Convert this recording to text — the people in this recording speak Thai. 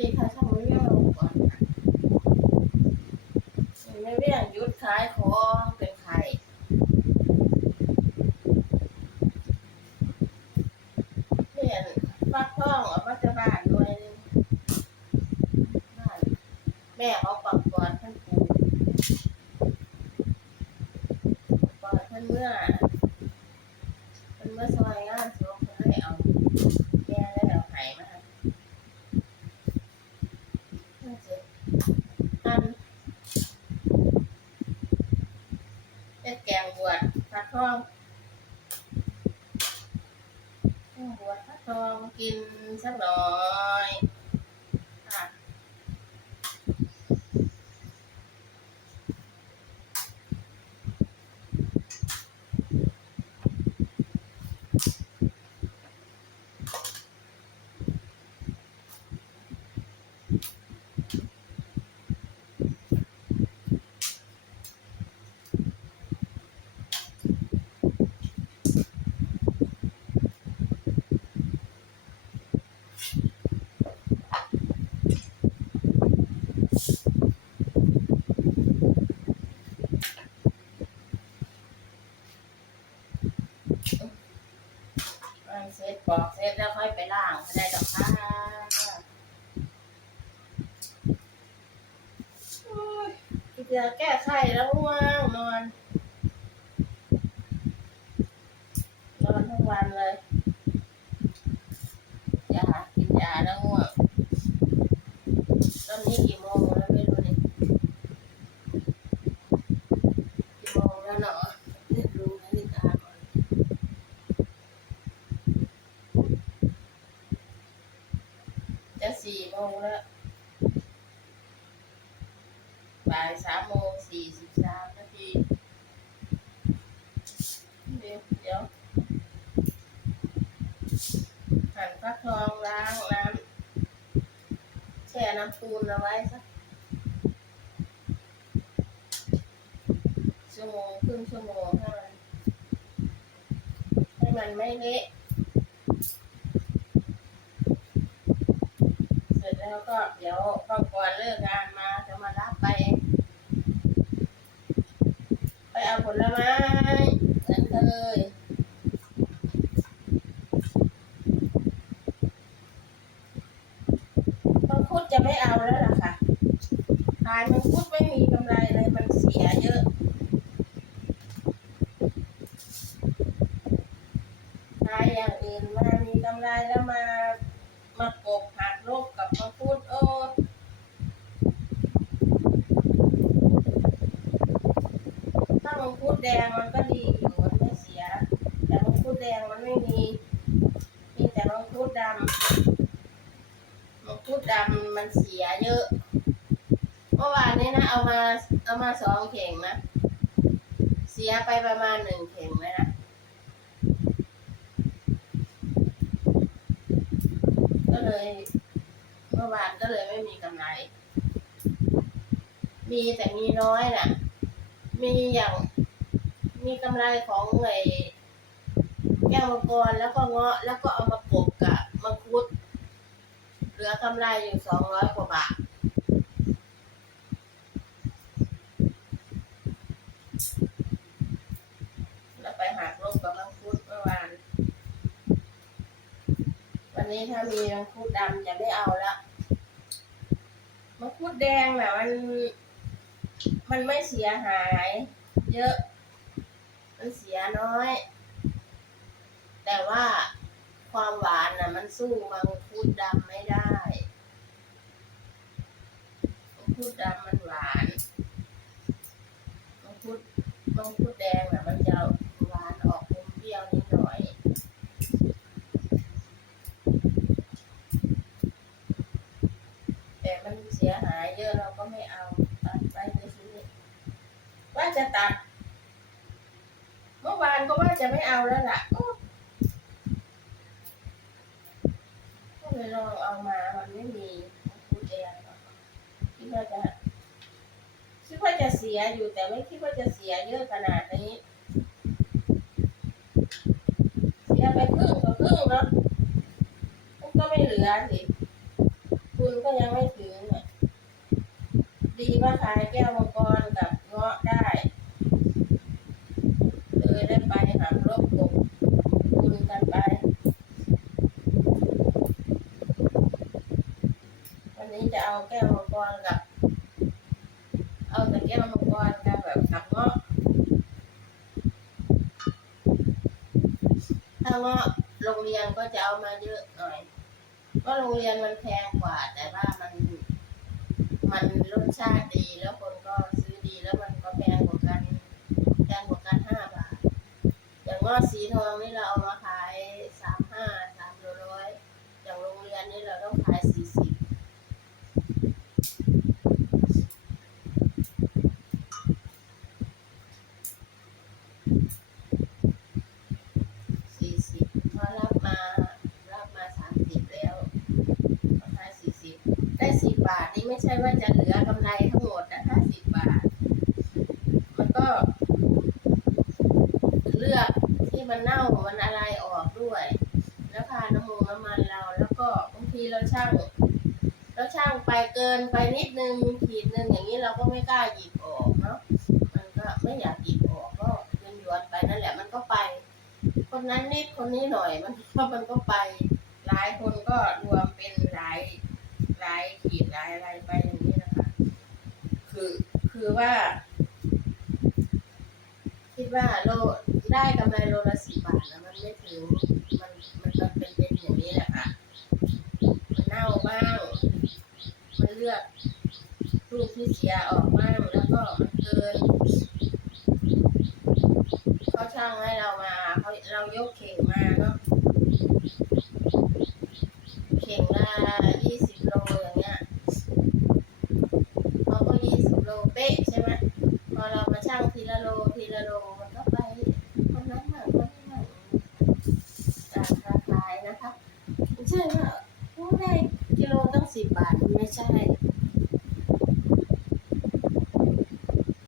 ดีค่ะช่างไม่เวี่ยงลงก่อนไม่เวี่ยงยุดขายของเป็นไข่เปลี่ยนฟักทองเอาจากบ้านหน่วยหนึงบ้านแม่เขาปักก่อนท่านปลูกก่อนท่านเมื่อเพิ่นเมื่อซอยงานสวงเพิ่นเลยเอาแม่ได้เอาไข่มาให้ น่าจะอันเอ็ดแกงบ วชพระทองแกงบวชพระทองกินสักหน่อยค่ะอันเสร็จปอกเสร็จแล้วค่อยไปล้างก็ได้ดอกค่ะกินยาแก้ไข้แล้วว่างนอนนอนทั้งวันเลยยากินยาแล้วง่วงตอนนี้กี่โมงแล้วไม่รู้นี่กี่โมงแล้วเนาะเรียกรู้นาฬิกาก่อนจะสี่โมงแล้ว บ่ายสามโมงสี่สิบสามนาทีเดี๋ยวเดี๋ยวหั่นฟักทองล้างน้ำแช่น้ำปูนเอาไว้สักชั่วโมงครึ่งชั่วโมงให้มันให้มันไม่เละเสร็จแล้วก็เดี๋ยวพ่อก่อนเลิกงานมาจะมารับไปเอา ลไม้เหมือนกันเลยมังคุดจะไม่เอาแล้วล่ะค่ะขายมังคุดไม่มีกำไรเลยมันเสียเยอะขายอย่างอื่นมามีกำไรแล้วมามากบหักลบกับมังคุดโอ้ถ้ามังคุดแดงมันก็ดีอยู่มันไม่เสีย แต่มังคุดแดง มีมีแต่มังคุดดำมังคุดดำมันเสียเยอะเมื่อวานนี้นะเอามาเอามาสองเข่งนะ เสียไปประมาณหนึ่งเข่งเลยนะก็เลยเมื่อวานก็เลยไม่มีกำไร มีแต่มีน้อยน่ะ มีอย่างมีกำไรของไอ แก้วมังกรแล้วก็เงาะแล้วก็เอามากบกับมังคุด เหลือกำไรอยู่สองร้อยกว่าบาทแล้วไปหักลบกับมังคุดเมื่อวาน วันนี้ถ้ามีมังคุดดำจะไม่เอาละมังคุดแดงน่ะมัน มันไม่เสียหาย เยอะ มันเสียน้อย แต่ว่าความหวานน่ะมันสู้มังคุดดำไม่ได้มังคุดดำมันหวานมังคุดมังคุดแดงน่ะมันจะหวานออกอมเปรี้ยวนิดหน่อย แต่มันเสียหายเยอะเราก็ไม่เอาตัดไปในทีนี้ว่าจะตัด เมื่อวานก็ว่าจะไม่เอาแล้วล่ะโอ้ ก็ เลยลองเอามา มันไม่มีมังคุดแดงคิดว่าจะคิดว่าจะเสียอยู่แต่ไม่คิดว่าจะเสียเยอะขนาดนี้ เสียไปครึ่งต่อครึ่งเนาะมันก็ไม่เหลือสิคุณก็ยังไม่ถึงอะดีว่าขายแก้วมังกรกับเงาะได้เลยได้ไปหักลบกบคุณกันไป วั นี้จะเอาแก้วมังกรกับ เอาแต่แก้วมังกรกับแบบหักเงาะถ้าเงาะโรงเรียนก็จะเอามาเยอะหน่อยก็โรงเรียนมันแพงกว่า แต่ว่ามันมันรสชาติดีแล้วคนก็ซื้อดีแล้วมันก็แพงกว่ากันแพงกว่ากันห้าบาทอย่างเงาะสีทองนี่เราเอามาขายสามห้าสามร้อยอย่างโรงเรียนนี่เราต้องขายสี่สิบ สี่สิบพอรับมารับมาสามสิบแล้วราคาสี่สิบได้สิ บาทนี่ไม่ใช่ว่าจะเหลือกำไรทั้งหมดนะคะสิบบาท มันก็ เลือกที่มันเน่ามันอะไรออกด้วย แล้วค่าน้ำมูกน้ำมันเรา แล้วก็บางทีเราช่างเราช่างไปเกินไปนิดนึงขีดนึงอย่างนี้เราก็ไม่กล้าหยิบออกเนาะมันก็ไม่อยากหยิบออกก็ยนยวนไปนั่นแหละมันก็ไป คนนั้นนิดคนนี้หน่อยมันก็มันก็ไป หลายคนก็รวมเป็นหลาย ลายขีดลายอะไรไปอย่างนี้นะคะ คือคือว่า คิดว่าโลได้กำไรโลละสิบบาทแล้วมันไม่ถึงมันมันเป็นเป็นอย่างนี้แหละค่ะมันเน่าบ้างมันเลือกลูกที่เสียออกบ้างแล้วก็มันเกินเขาช่างให้เรามาเขาเรายกเข่งมาเนาะเข่งละยี่สิบ โลอย่างเงี้ยเขาก็ยี่สิบโลเป๊ะ